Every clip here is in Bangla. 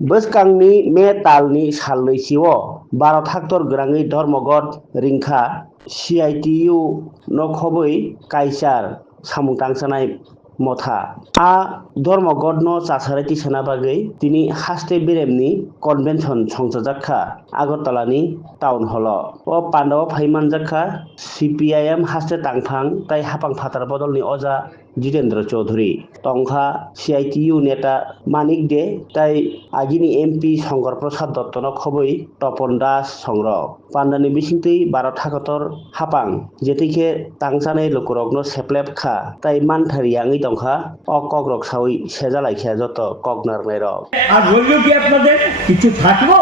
Boskanni me talni salloisiwo Bharat Haktor Grangi Dharmagod Ringkha CITU Nokhoboi Kaisar Samung Tangsanai Motha A Dharmagod no Chasarati Sanabagei Tini Haste Biremni Convention Songsajakha Agartalani Town Hall O Pandawa Phaimanjakha CPIM Haste Tangphang Tai Hapang Phatar Bodolni Oja Jitendra Chaudhuri Tongkha CITU Neta Manik De Tai Agini MP Shankar Prasad Dotto no Khoboi Topon Das Songrok Pandani Bisingtui Bharat Hakator Hapang Jetike Tangsanai Lokorokno Seplep Kha Tai Manthari Yangi Tongkha O Kogrok Sawi Sejalai Kha Joto Kognar Nerok আর রইল কি আপনাদের কিছু থাকলো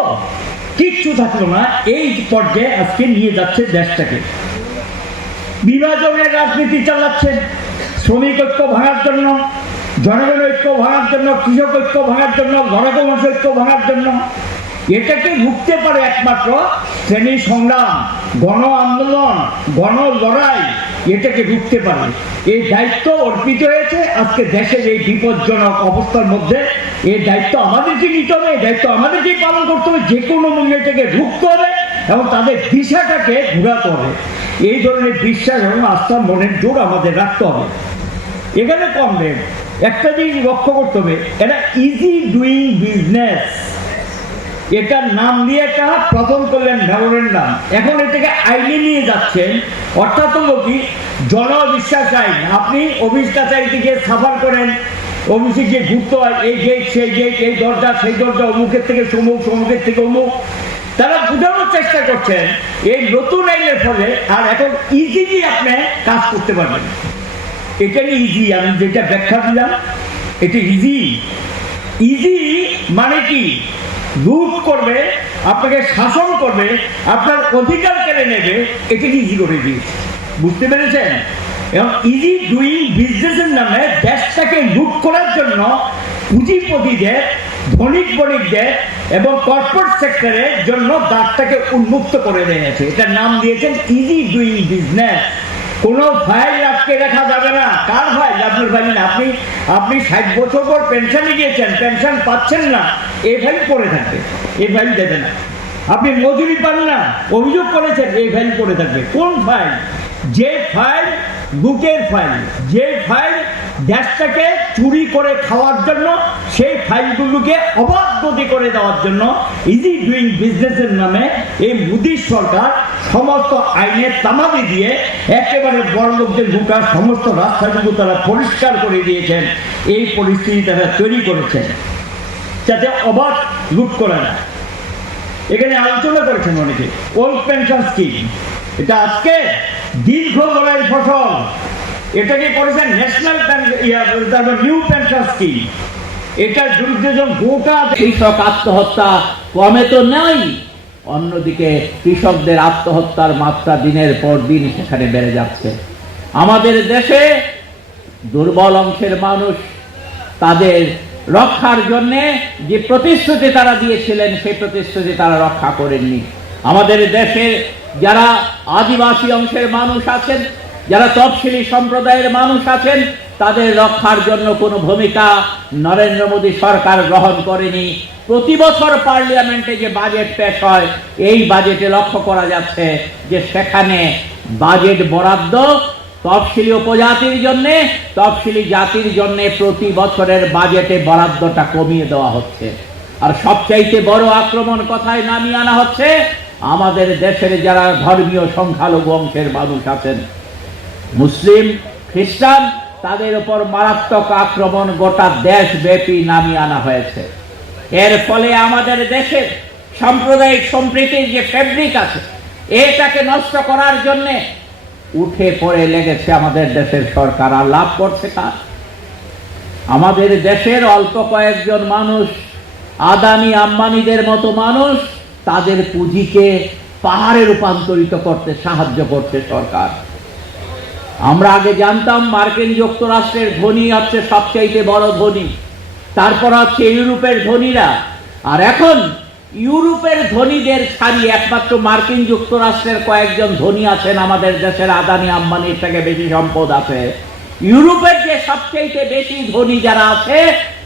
কিচ্ছু থাকলো না। এই পর্যায়ে আজকে নিয়ে যাচ্ছে দেশটাকে, বিভাজনের রাজনীতি চালাচ্ছেন, শ্রমিক ঐক্য ভাঙার জন্য, জনগণ ঐক্য ভাঙার জন্য, কৃষক ঐক্য ভাঙার জন্য, গণতন্ত্র ঐক্য ভাঙার জন্য। এটাকে রুখতে পারে একমাত্র শ্রেণী সংগ্রাম, গণ আন্দোলন, গণ লড়াই এটাকে রুখতে পারে। এই দায়িত্ব অর্পিত হয়েছে আজকে দেশের এই বিপজ্জনক অবস্থার মধ্যে। এই দায়িত্ব আমাদেরকে নিতে হবে, এই দায়িত্ব আমাদেরকেই পালন করতে হবে। যে কোনো মূল্যে এটাকে রুখতে হবে এবং তাদের দিশাটাকে ঘুরাতে হবে। এই ধরনের বিশ্বাস এবং আস্থা মনের জোর আমাদের রাখতে হবে। এখানে কম নেই, একটা জিনিস লক্ষ্য করতে হবে, এটা ইজি ডুইং বিজনেস। এটার নাম দিয়ে একটা প্রথম করলেন মেমোরেন্ডাম, এখন এটাকে আইনে নিয়ে যাচ্ছেন। অর্থাৎ হলো কি জনবিশ্বাস আইন। আপনি অফিস কাছারি থেকে সাফার করেন, অফিসে গিয়ে ঘুরতে হয়, এই গেট সেই গেট, এই দরজা সেই দরজা, অমুকের থেকে সমুক, সমুকের থেকে অমুক। তারা বোঝানোর চেষ্টা করছেন এই নতুন আইনের ফলে আর এখন ইজিলি আপনি কাজ করতে পারবেন। এটা ইজি, আমি যেটা ব্যাখ্যা দিলাম এটা ইজি। ইজি মানে কি? লুট করবে, আপনাকে শাসন করবে, আপনার অধিকার কেড়ে নেবে, এটাকে ইজি করে দিয়েছে। বুঝতে পেরেছেন? এবং ইজি ডুইং বিজনেসের নামে দেশটাকে লুট করার জন্য পুঁজিপতিদের, ধনিক বণিকদের এবং কর্পোরেট সেক্টরের জন্য দ্বারটাকে উন্মুক্ত করে দিয়েছে। এটার নাম দিয়েছেন ইজি ডুইং বিজনেস। কোনো ফাইল আটকে রাখা যাবে না। কার ফাইল? আপনার ফাইল না। আপনি 60 বছর পর পেনশনে গিয়েছেন, পেনশন পাচ্ছেন না, এই ফাইল পড়ে থাকবে, এই ফাইল দেবে না। আপনি মজুরি পান না, অভিযোগ করেছেন, এই ফাইল পড়ে থাকবে। কোন ফাইল? যে ফাইল লুটের ফাইল, যে ফাইল দেশটাকে চুরি করে খাওয়ার জন্য, সেই ফাইলগুলোকে অবাধ গতি করে দেওয়ার জন্য ইজি ডুইং বিজনেসের নামে এই মোদী সরকার সমস্ত আইনের তামাদি দিয়ে একেবারে বড় লোকদের ঢুকার সমস্ত রাস্তাগুলো তারা পরিষ্কার করে দিয়েছেন। এই পরিস্থিতি তারা তৈরি করেছেন যাতে অবাধ লুট করে না। এখানে আলোচনা করেছেন অনেকে ওল্ড পেনশন স্কিম। এটা আজকে দীর্ঘ লড়াইয়ের ফসল। এটাকে করেছেন ন্যাশনাল নিউ পেনশন স্কিম। এটার বিরুদ্ধে যখন গোটা কৃষক আত্মহত্যা কমে তো নেই, অন্যদিকে কৃষকদের আত্মহত্যার মাত্রা দিনের পর দিন সেখানে বেড়ে যাচ্ছে। আমাদের দেশে দুর্বল অংশের মানুষ তাদের রক্ষার জন্য যে প্রতিশ্রুতি তারা দিয়েছিলেন সেই প্রতিশ্রুতি তারা রক্ষা করেননি। আমাদের দেশে যারা আদিবাসী অংশের মানুষ আছেন, যারা তফসিলি সম্প্রদায়ের মানুষ আছেন, তাদের রক্ষার জন্য কোনো ভূমিকা নরেন্দ্র মোদী সরকার গ্রহণ করেনি। প্রতি বছর পার্লামেন্টে যে বাজেট পেশ হয়, এই বাজেটে লক্ষ্য করা যাচ্ছে যে সেখানে বাজেট বরাদ্দ তফসিলি উপজাতির জন্য, তফসিলি জাতির জন্য প্রতি বছরের বাজেটে বরাদ্দটা কমিয়ে দেওয়া হচ্ছে। আর সবচাইতে বড় আক্রমণ কথায় নামিয়ে আনা হচ্ছে আমাদের দেশের যারা ধর্মীয় সংখ্যালঘু অংশের মানুষ আছেন, মুসলিম, খ্রিস্টান, তাদের উপর মারাত্মক আক্রমণ গোটা দেশব্যাপী নামিয়ে আনা হয়েছে। এর ফলে আমাদের দেশের সাম্প্রদায়িক সম্প্রীতির যে ফেব্রিক আছে, এটাকে নষ্ট করার জন্য উঠে পড়ে লেগেছে আমাদের দেশের সরকার। আর লাভ করছে কার? আমাদের দেশের অল্প কয়েকজন মানুষ, আদানি আম্বানিদের মতো মানুষ, তাদের পুঁজিকে পাহাড়ে রূপান্তরিত করতে সাহায্য করছে সরকার। আমরা আগে জানতাম মার্কিন যুক্তরাষ্ট্রের ধনী হচ্ছে সবচাইতে বড় ধনী, তারপর হচ্ছে ইউরোপের ধনীরা। আর এখন ইউরোপের ধনীদের ছাড়িয়ে একমাত্র মার্কিন যুক্তরাষ্ট্রের কয়েকজন ধনী আছেন। আমাদের দেশের আদানি আম্বানির থেকে বেশি সম্পদ আছে। ইউরোপের যে সবচেয়ে বেশি ধনী যারা আছে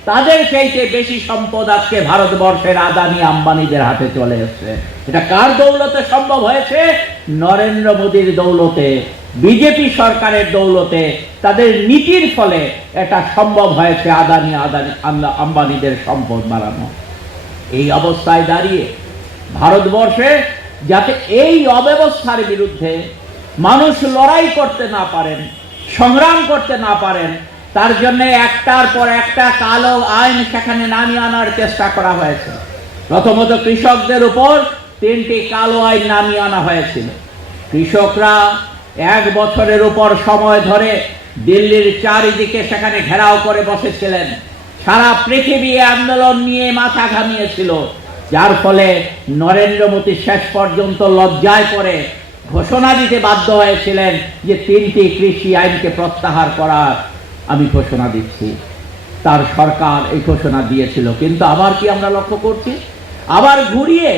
তাদের চাইতে বেশি সম্পদ আজকে ভারতবর্ষের আদানি আম্বানিদের হাতে চলে এসেছে। এটা কার দৌলতে সম্ভব হয়েছে? নরেন্দ্র মোদীর দৌলতে, বিজেপি সরকারের দৌলতে, তাদের নীতির ফলে এটা সম্ভব হয়েছে আদানি আম্বানিদের সম্পদ বাড়ানো। এই অবস্থায় দাঁড়িয়ে ভারতবর্ষে যাতে এই অব্যবস্থার বিরুদ্ধে মানুষ লড়াই করতে না পারেন, সংগ্রাম করতে না পারেন, তার জন্য একটার পর একটা কালো আইন সেখানে নামিয়ে আনার চেষ্টা করা হয়েছে। প্রথমত কৃষকদের উপর 3টি কালো আইন নামিয়ে আনা হয়েছিল। কৃষকরা 1 বছরের উপর সময় ধরে দিল্লির চারিদিকে সেখানে ঘেরাও করে বসেছিলেন। সারা পৃথিবী আন্দোলন নিয়ে মাথা ঘামিয়েছিল, যার ফলে নরেন্দ্র মোদী শেষ পর্যন্ত লজ্জায় পড়ে ঘোষণা দিতে বাধ্য হয়েছিলেন যে 3টি কৃষি আইনকে প্রত্যাহার করার আমি ঘোষণা দিচ্ছি। তার সরকার এই ঘোষণা দিয়েছিল, কিন্তু আবার কি আমরা লক্ষ্য করছি, আবার ঘুরিয়ে